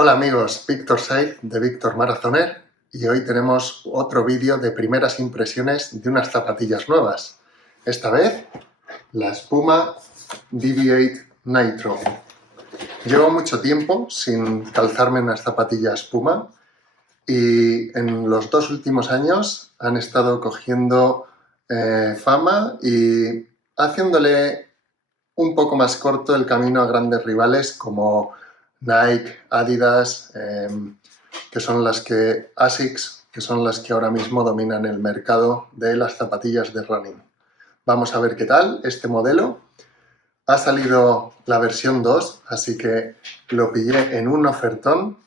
Hola amigos, Víctor Saiz de Víctor Marathoner y hoy tenemos otro vídeo de primeras impresiones de unas zapatillas nuevas. Esta vez las Puma Deviate Nitro. Llevo mucho tiempo sin calzarme unas zapatillas Puma y en los 2 últimos años han estado cogiendo fama y haciéndole un poco más corto el camino a grandes rivales como Nike, Adidas, Asics, que son las que ahora mismo dominan el mercado de las zapatillas de running. Vamos a ver qué tal este modelo. Ha salido la versión 2, así que lo pillé en un ofertón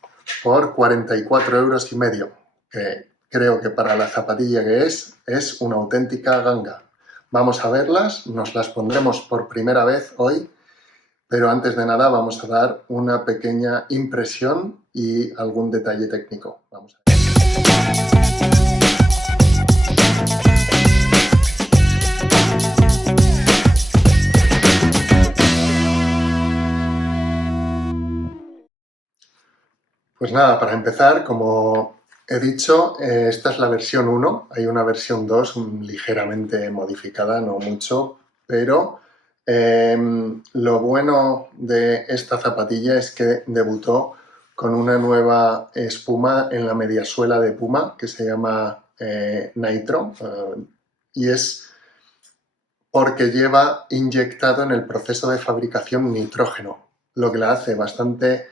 por 44,5 €, que creo que para la zapatilla que es una auténtica ganga. Vamos a verlas, nos las pondremos por primera vez hoy, pero antes de nada vamos a dar una pequeña impresión y algún detalle técnico. Vamos a ver. Pues nada, para empezar, como he dicho, esta es la versión 1, hay una versión 2 ligeramente modificada, no mucho, pero lo bueno de esta zapatilla es que debutó con una nueva espuma en la mediasuela de Puma que se llama Nitro, y es porque lleva inyectado en el proceso de fabricación nitrógeno, lo que la hace bastante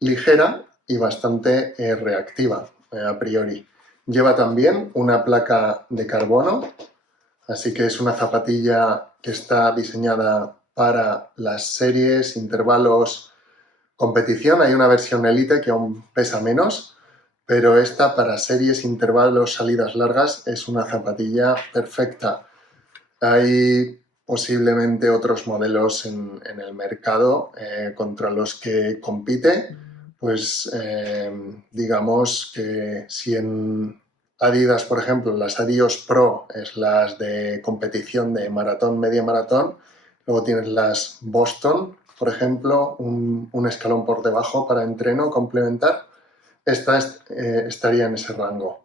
ligera y bastante reactiva a priori. Lleva también una placa de carbono, así que es una zapatilla que está diseñada para las series, intervalos, competición. Hay una versión Elite que aún pesa menos, pero esta para series, intervalos, salidas largas es una zapatilla perfecta. Hay posiblemente otros modelos en el mercado contra los que compite, pues digamos que si en Adidas, por ejemplo, las Adios Pro es las de competición de maratón, media maratón, luego tienes las Boston, por ejemplo, un escalón por debajo para entreno complementar. Esta estaría en ese rango.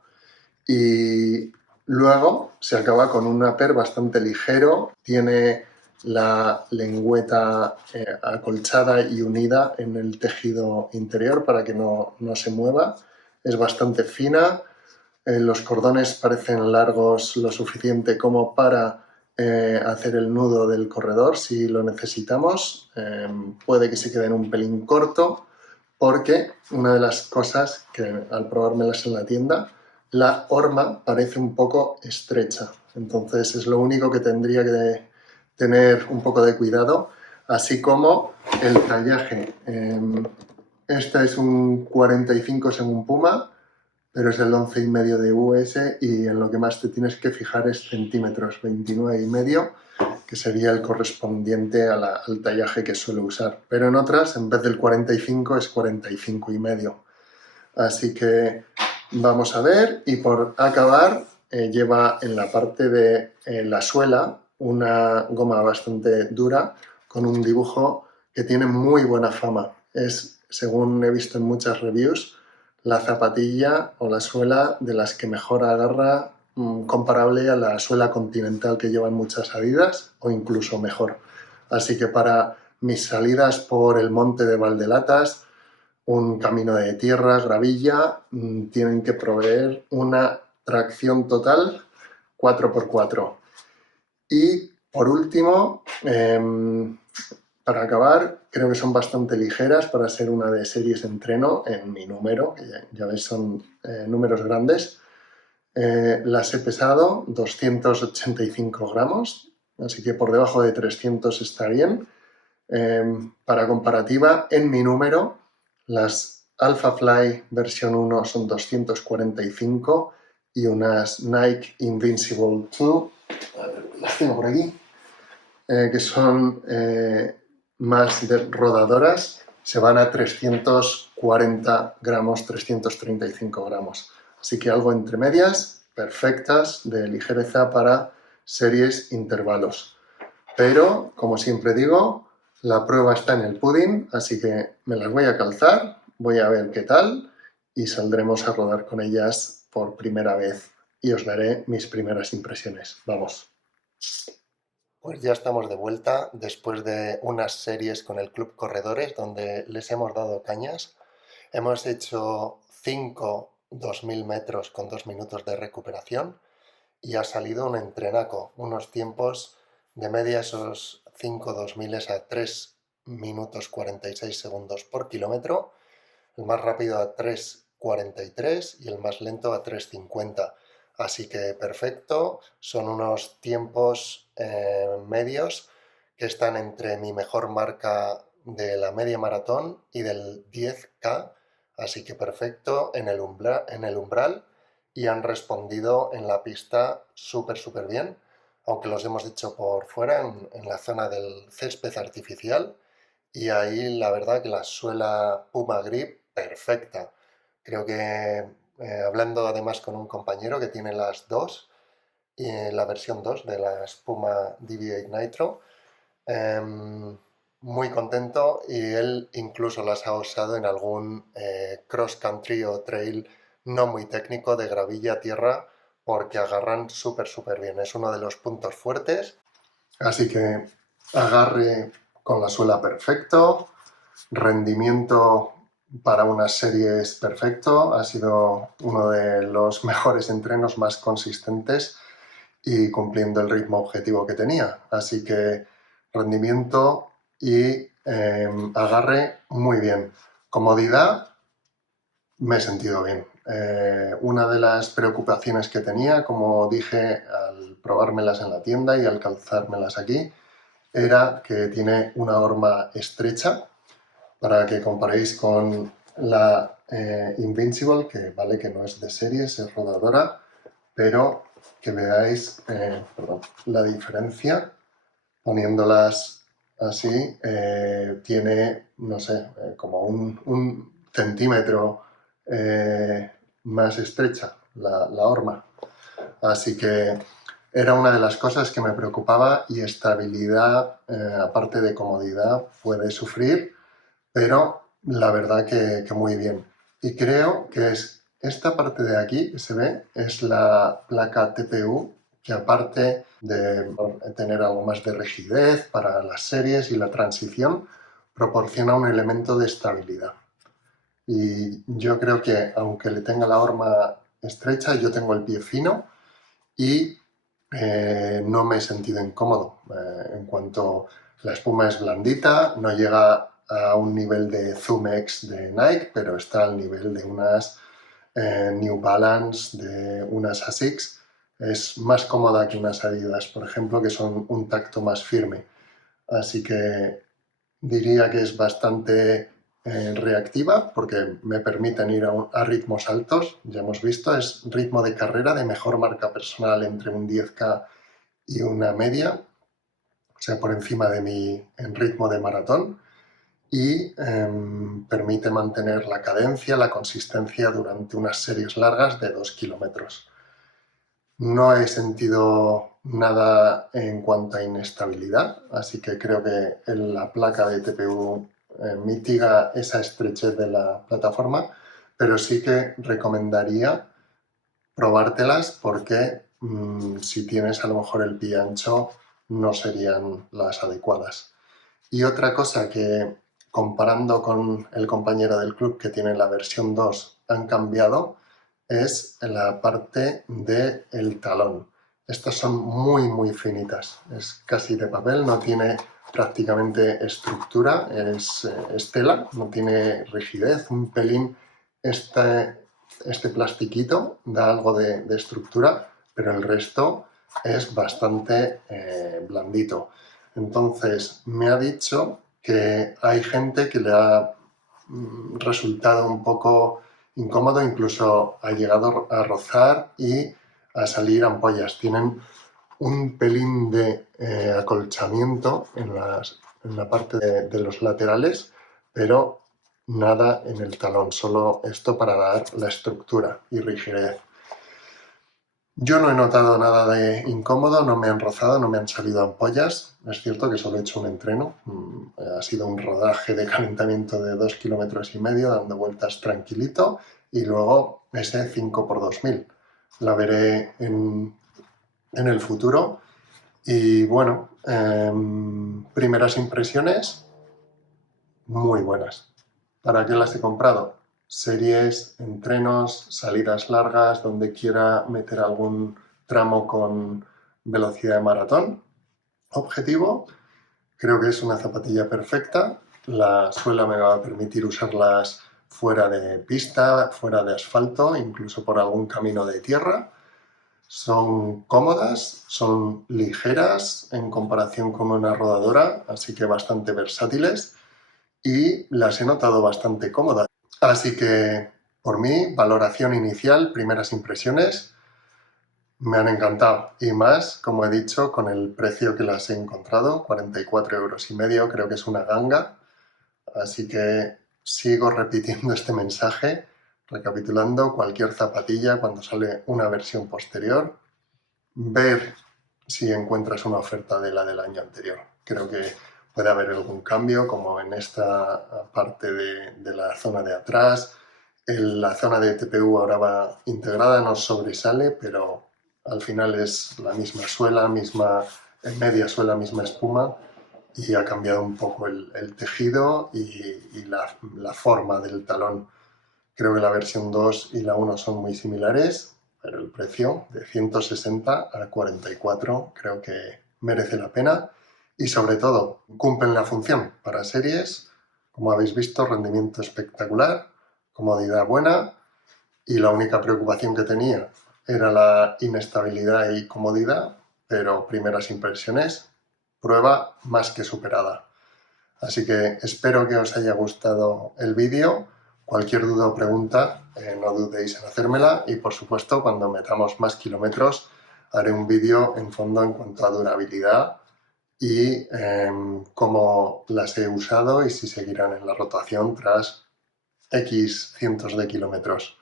Y luego se acaba con un upper bastante ligero, tiene la lengüeta acolchada y unida en el tejido interior para que no se mueva, es bastante fina, los cordones parecen largos lo suficiente como para hacer el nudo del corredor si lo necesitamos, puede que se queden un pelín corto porque una de las cosas que al probármelas en la tienda, la horma parece un poco estrecha, entonces es lo único que tendría que tener un poco de cuidado, así como el tallaje. Esta es un 45 según Puma, pero es el 11,5 de US y en lo que más te tienes que fijar es centímetros, 29,5, que sería el correspondiente al tallaje que suelo usar. Pero en otras, en vez del 45, es 45,5. Así que vamos a ver, y por acabar, lleva en la parte de la suela una goma bastante dura con un dibujo que tiene muy buena fama. Es, según he visto en muchas reviews, la zapatilla o la suela de las que mejor agarra, comparable a la suela Continental que llevan muchas Adidas o incluso mejor. Así que para mis salidas por el monte de Valdelatas, un camino de tierra, gravilla, tienen que proveer una tracción total 4x4. Y por último, para acabar, creo que son bastante ligeras para ser una de series entreno en mi número, que ya veis son números grandes. Las he pesado 285 gramos, así que por debajo de 300 está bien. Para comparativa, en mi número, las Alphafly versión 1 son 245 y unas Nike Invincible 2, las tengo por aquí, que son más rodadoras, se van a 340 gramos, 335 gramos. Así que algo entre medias, perfectas, de ligereza para series intervalos. Pero, como siempre digo, la prueba está en el pudding, así que me las voy a calzar voy a ver qué tal y saldremos a rodar con ellas por primera vez y os daré mis primeras impresiones. Vamos. Pues ya estamos de vuelta después de unas series con el Club Corredores donde les hemos dado cañas. Hemos hecho 5 2000 metros con 2 minutos de recuperación y ha salido un entrenaco, unos tiempos de media esos 5 2000 a 3 minutos 46 segundos por kilómetro, el más rápido a 3:43 y el más lento a 3:50. Así que perfecto, son unos tiempos medios que están entre mi mejor marca de la media maratón y del 10K, así que perfecto en el umbral y han respondido en la pista súper bien, aunque los hemos hecho por fuera, en la zona del césped artificial, y ahí la verdad que la suela Puma Grip perfecta. Creo que hablando además con un compañero que tiene las dos, la versión 2 de la Puma DB8 Nitro, muy contento y él incluso las ha usado en algún cross country o trail no muy técnico de gravilla tierra porque agarran súper bien. Es uno de los puntos fuertes. Así que agarre con la suela perfecto, rendimiento para unas series perfecto, ha sido uno de los mejores entrenos más consistentes y cumpliendo el ritmo objetivo que tenía. Así que rendimiento y agarre muy bien. Comodidad, me he sentido bien. Una de las preocupaciones que tenía, como dije al probármelas en la tienda y al calzármelas aquí, era que tiene una horma estrecha, para que comparéis con la Invincible, que vale que no es de series, es rodadora, pero que veáis la diferencia poniéndolas así. Tiene, no sé, como un centímetro más estrecha la horma. Así que era una de las cosas que me preocupaba y estabilidad, aparte de comodidad, puede sufrir, pero la verdad que muy bien. Y creo que es esta parte de aquí que se ve, es la placa TPU, que aparte de tener algo más de rigidez para las series y la transición, proporciona un elemento de estabilidad. Y yo creo que aunque le tenga la horma estrecha, yo tengo el pie fino y no me he sentido incómodo. En cuanto la espuma es blandita, no llega a un nivel de Zoom X de Nike, pero está al nivel de unas New Balance, de unas Asics. Es más cómoda que unas Adidas, por ejemplo, que son un tacto más firme. Así que diría que es bastante reactiva porque me permiten ir a ritmos altos. Ya hemos visto, es ritmo de carrera de mejor marca personal entre un 10K y una media, o sea, por encima de mi ritmo de maratón, y permite mantener la cadencia, la consistencia durante unas series largas de 2 kilómetros. No he sentido nada en cuanto a inestabilidad, así que creo que la placa de TPU mitiga esa estrechez de la plataforma, pero sí que recomendaría probártelas porque si tienes a lo mejor el pie ancho no serían las adecuadas. Y otra cosa que comparando con el compañero del club que tiene la versión 2 han cambiado es la parte del talón. Estas son muy finitas, es casi de papel, no tiene prácticamente estructura, es tela, no tiene rigidez, un pelín este plastiquito da algo de estructura, pero el resto es bastante blandito. Entonces, me ha dicho que hay gente que le ha resultado un poco incómodo, incluso ha llegado a rozar y a salir ampollas. Tienen un pelín de acolchamiento en la parte de los laterales, pero nada en el talón, solo esto para dar la estructura y rigidez. Yo no he notado nada de incómodo, no me han rozado, no me han salido ampollas. Es cierto que solo he hecho un entreno. Ha sido un rodaje de calentamiento de 2,5 kilómetros, dando vueltas tranquilito, y luego ese 5x2000. La veré en el futuro. Y bueno, primeras impresiones muy buenas. ¿Para qué las he comprado? Series, entrenos, salidas largas, donde quiera meter algún tramo con velocidad de maratón. Objetivo, creo que es una zapatilla perfecta. La suela me va a permitir usarlas fuera de pista, fuera de asfalto, incluso por algún camino de tierra. Son cómodas, son ligeras en comparación con una rodadora, así que bastante versátiles, y las he notado bastante cómodas. Así que, por mí, valoración inicial, primeras impresiones, me han encantado. Y más, como he dicho, con el precio que las he encontrado, 44,5 €, creo que es una ganga. Así que sigo repitiendo este mensaje, recapitulando: cualquier zapatilla, cuando sale una versión posterior, ver si encuentras una oferta de la del año anterior. Creo que puede haber algún cambio, como en esta parte de la zona de atrás. La zona de TPU ahora va integrada, no sobresale, pero al final es la misma suela, media suela, misma espuma, y ha cambiado un poco el tejido y la forma del talón. Creo que la versión 2 y la 1 son muy similares, pero el precio de 160 a 44 creo que merece la pena, y sobre todo cumplen la función para series. Como habéis visto, rendimiento espectacular, comodidad buena, y la única preocupación que tenía era la inestabilidad y comodidad, pero primeras impresiones, prueba más que superada. Así que espero que os haya gustado el vídeo. Cualquier duda o pregunta, no dudéis en hacérmela, y por supuesto, cuando metamos más kilómetros, haré un vídeo en fondo en cuanto a durabilidad y cómo las he usado y si seguirán en la rotación tras X cientos de kilómetros.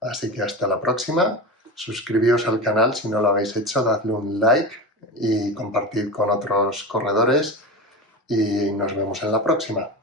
Así que hasta la próxima. Suscribíos al canal si no lo habéis hecho, dadle un like y compartid con otros corredores, y nos vemos en la próxima.